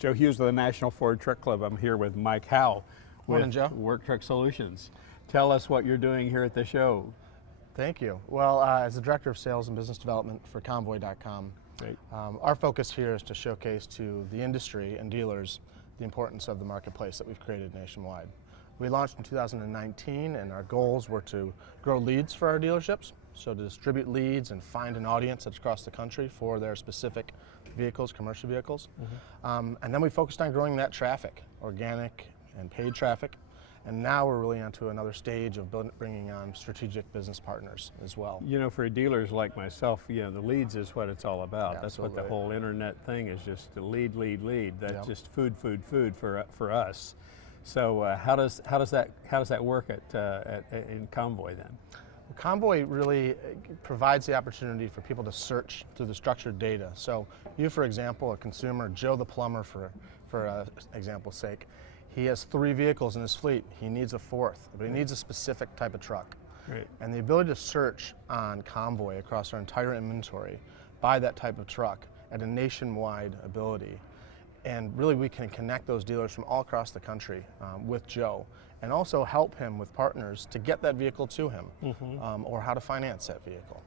Joe Hughes of the National Ford Truck Club. I'm here with Mike Howe Morning, with Joe. Work Truck Solutions. Tell us what you're doing here at the show. Thank you. Well, as the Director of Sales and Business Development for Comvoy.com, Great. Our focus here is to showcase to the industry and dealers the importance of the marketplace that we've created nationwide. We launched in 2019, and our goals were to grow leads for our dealerships, so to distribute leads and find an audience that's across the country for their specific vehicles, commercial vehicles. And then we focused on growing that traffic, organic and paid traffic. And now we're really onto another stage of bringing on strategic business partners as well. You know, for dealers like myself, the leads is what it's all about. That's what the whole internet thing is, just the lead. That's just food for us. So how does that work in Comvoy then? Well, Comvoy really provides the opportunity for people to search through the structured data. So you, for example, a consumer, Joe the plumber, for example's sake, he has 3 vehicles in his fleet. He needs a 4th, but he needs a specific type of truck. Right. And the ability to search on Comvoy across our entire inventory by that type of truck at a nationwide ability. And really we can connect those dealers from all across the country with Joe, and also help him with partners to get that vehicle to him, or how to finance that vehicle.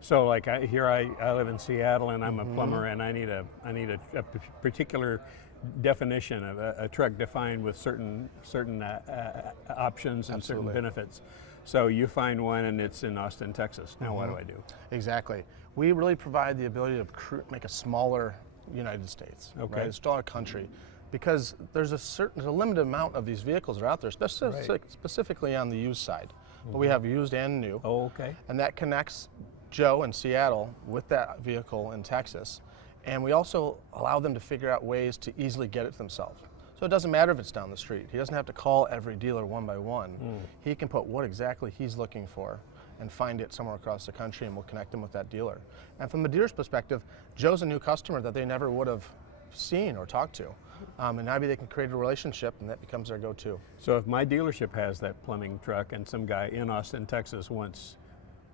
So like I live in Seattle, and I'm a plumber, and I need a particular definition of a truck defined with certain options and certain benefits. So you find one and it's in Austin, Texas. Now what do I do? Exactly. We really provide the ability to make a smaller United States, right? A smaller country, because there's a limited amount of these vehicles that are out there, specifically on the used side. But we have used and new. And that connects Joe in Seattle with that vehicle in Texas. And we also allow them to figure out ways to easily get it themselves. So it doesn't matter if it's down the street. He doesn't have to call every dealer one by one. He can put what exactly he's looking for and find it somewhere across the country, and we'll connect him with that dealer. And from the dealer's perspective, Joe's a new customer that they never would have seen or talked to. And maybe they can create a relationship, and that becomes their go-to. So if my dealership has that plumbing truck and some guy in Austin, Texas wants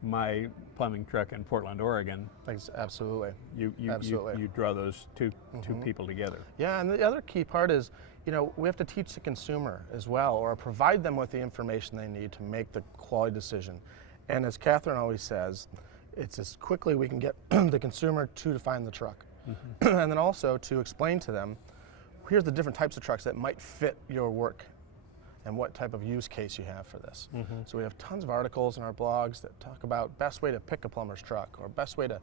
my plumbing truck in Portland, Oregon. Absolutely. You draw those two people together. Yeah, and the other key part is, we have to teach the consumer as well, or provide them with the information they need to make the quality decision. And as Catherine always says, it's as quickly we can get the consumer to find the truck. And then also to explain to them, here's the different types of trucks that might fit your work and what type of use case you have for this. So we have tons of articles in our blogs that talk about best way to pick a plumber's truck, or best way to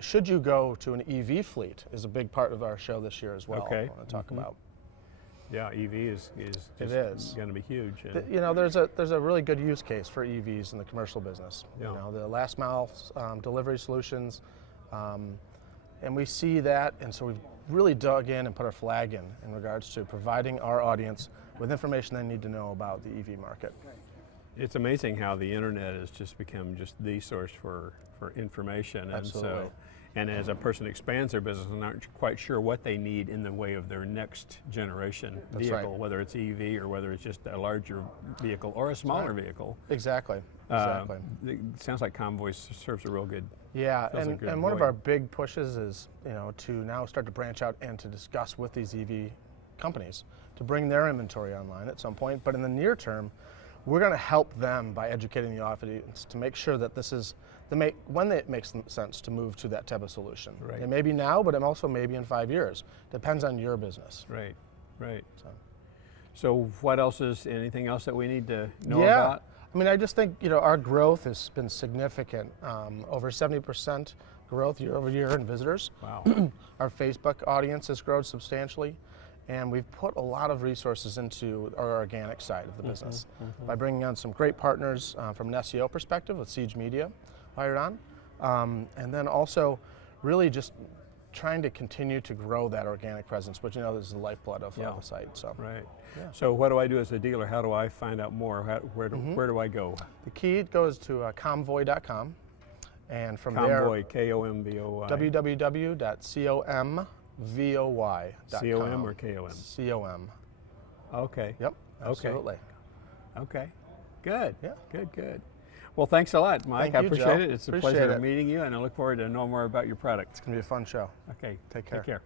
should you go to an EV fleet is a big part of our show this year as well. I want to talk about. Yeah, EV is going to be huge. There's a really good use case for EVs in the commercial business. The last mile delivery solutions, and we see that, and so we've really dug in and put our flag in regards to providing our audience with information they need to know about the EV market. It's amazing how the internet has just become just the source for information. Absolutely. And as a person expands their business and aren't quite sure what they need in the way of their next generation vehicle, whether it's EV or whether it's just a larger vehicle or a smaller vehicle. Exactly. It sounds like Comvoy serves a real good. Yeah, and one of our big pushes is to now start to branch out and to discuss with these EV companies to bring their inventory online at some point. But in the near term, we're going to help them by educating the audience to make sure that this is when it makes sense to move to that type of solution. It may be now, but also maybe in 5 years. Depends on your business. Right. So what else anything else that we need to know about? I mean, I just think, our growth has been significant. Over 70% growth year over year in visitors. Wow. Our Facebook audience has grown substantially. And we've put a lot of resources into our organic side of the business by bringing on some great partners from an SEO perspective with Siege Media hired on. And then also really just trying to continue to grow that organic presence, which is the lifeblood of the site. So. So what do I do as a dealer? How do I find out more? Where do I go? The key goes to Comvoy.com, and from Comvoy, K-O-M-V-O-Y. www.comvoy.com. C-O-M or K-O-M? C-O-M. Okay. Yep, absolutely. Okay. Good. Yeah. Good. Well, thanks a lot, Mike. I appreciate it. It's a pleasure meeting you, and I look forward to know more about your product. It's going to be a fun show. Okay. Take care. Take care.